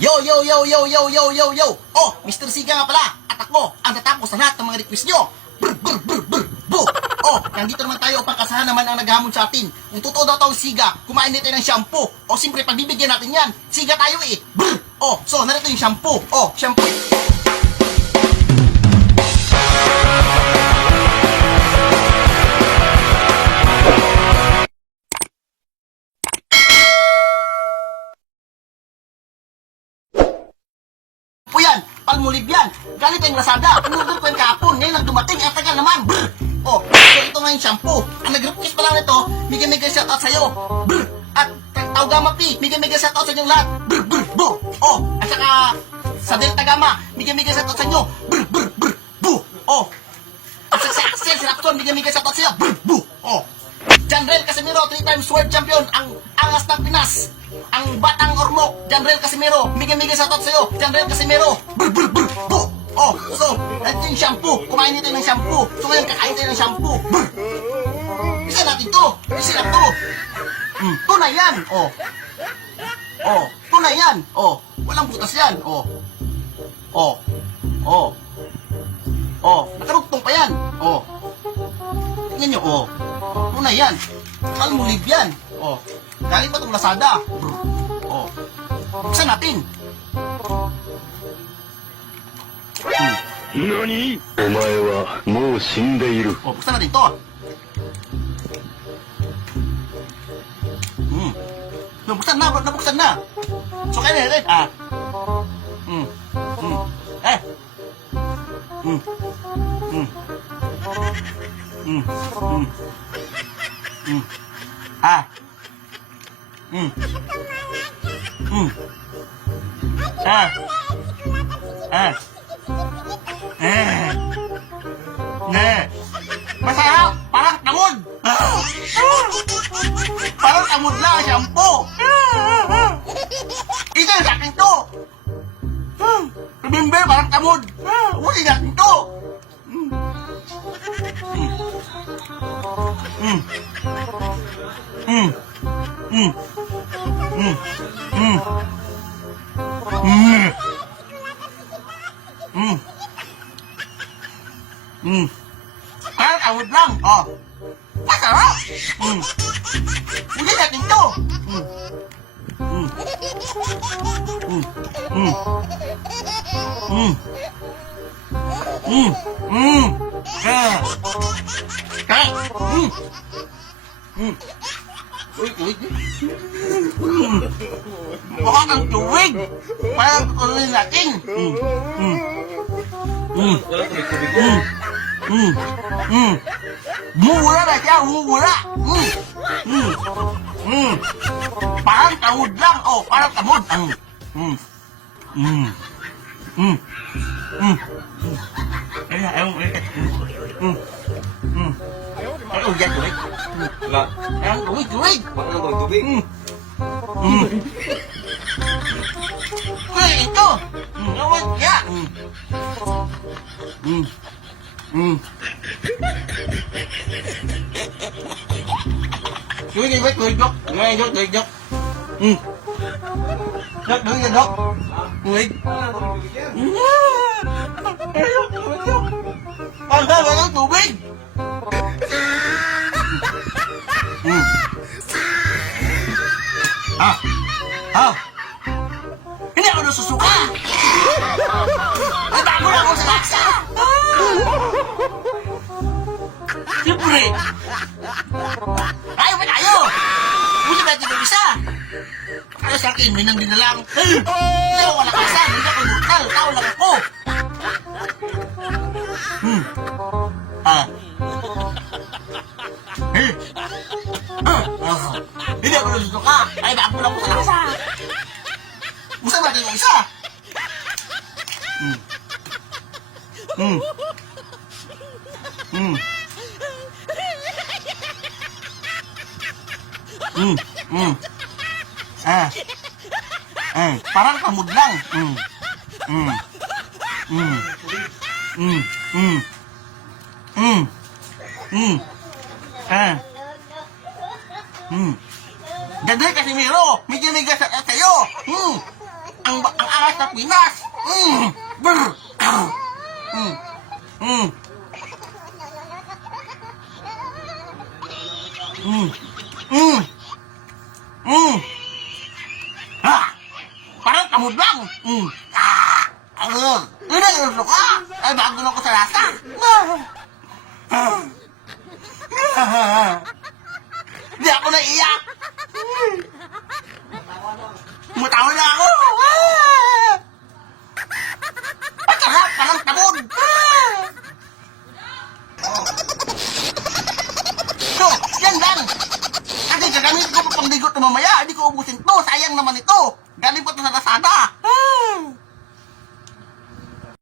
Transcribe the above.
Yo, yo, yo, yo, yo, yo, yo, yo! Oh, Mr. Siga nga pala! At ako, ang tatapos sa lahat ng mga request nyo! Brr, brr, brr, brr, brr! Oh, nandito naman tayo upang kasahan naman ang naghamon sa atin. Kung totoo daw tayo Siga, kumain din tayo ng shampoo. O siyempre, pagbibigyan natin yan. Siga tayo eh! Brr! Oh, so, narito yung shampoo. Oh, shampoo. Po yan, Palmolive yan. Galing pa yung Lazada. Pinudol ko yung kahapon. Ngayon lang dumating. Ang tagal naman. Brr! Oh, so ito nga yung shampoo. Ang nag-request pa lang nito, mega shoutout sa'yo. Brr! At Taugama P, mega shoutout sa inyong lahat. Brr! Brr! Bo! Oh, at saka sa Delta Gamma, mega shoutout sa inyo. Brr! Brr! Brr! Bu! Oh, at sa Sales Rapson, mega shoutout sa'yo. Brr! Bu! Oh, Janrel Casimiro, 3 times world champion, ang angas ng Pinas. Ang batang ormok, Janrel Casimiro, mega shoutout sa'yo, Janrel Casimiro. Brr! Brr! Brr! Bu! Oh, so, ito yung shampoo. Kumain nito ng shampoo. So ngayon, kakain tayo ng shampoo. Brr! Isa natin to. Isa lang to. Tunay yan. Oh. Oh, tunay yan. Oh, walang butas yan. Oh. Oh. Oh. Oh, nakarugtong pa yan. Oh. Tingnan nyo, oh. Tunay yan. Palmolive yan. Oh. Galing pa itong Lazada. Brr. Oh. Buksan natin. NANI?! お前はもう死んでいる。 Oh, buksan natin to. Nabuksan na, nabuksan na. So, kaya na rin. Ah. Eh. Ah. Ah. Ah. Masarap! Parang tamod! Parang tamod lang, shampoo! Ito yung akin to! Remember, parang tamod! Uli natin to! Parang tamod lang! Oh! Masarap! Uli natin to! Mukha kang tuwig! Parang tutuloy natin! Mura na siya! Mura! Parang tamod lang! Oh, parang tamod! Ayaw mo ulit. Ayaw yan, tuwig. Wala. Ayaw, tuwig! Bakit lang tubig? Uy, ito! Awag niya! Tuwig, Dok! Tuwig, Dok! Dok, Dok! Tuwig! Ayaw, tuwig, Dok! Walang tubig! Hindi ako nasusuka! Ay, bago na ako sa laksa! Siyempre! Ayaw ba tayo? Muli natin yung isa! Kaya sa akin, may nang dinalang. Hindi ako kalakasan, hindi ako brutal, tao lang ako! Hindi ako nasusuka! Ay, bago na ako sa laksa! Gusto natin yung isa! Parang tamod lang. Ganda Casimiro, medyo may gasa sa'yo. Ang sa Pinas. Brr. Parang tamod lang. Hindi ang gusto ka. Ay, bago na ko sa lasa. Hindi ako naiiyak. Matawa na ako. Masarap, parang tamod. So, yan lang. Kasi gagamit ko pa pang bigot na mamaya. Hindi ko ubusin to. Sayang naman ito. Galing pa to sa Lazada.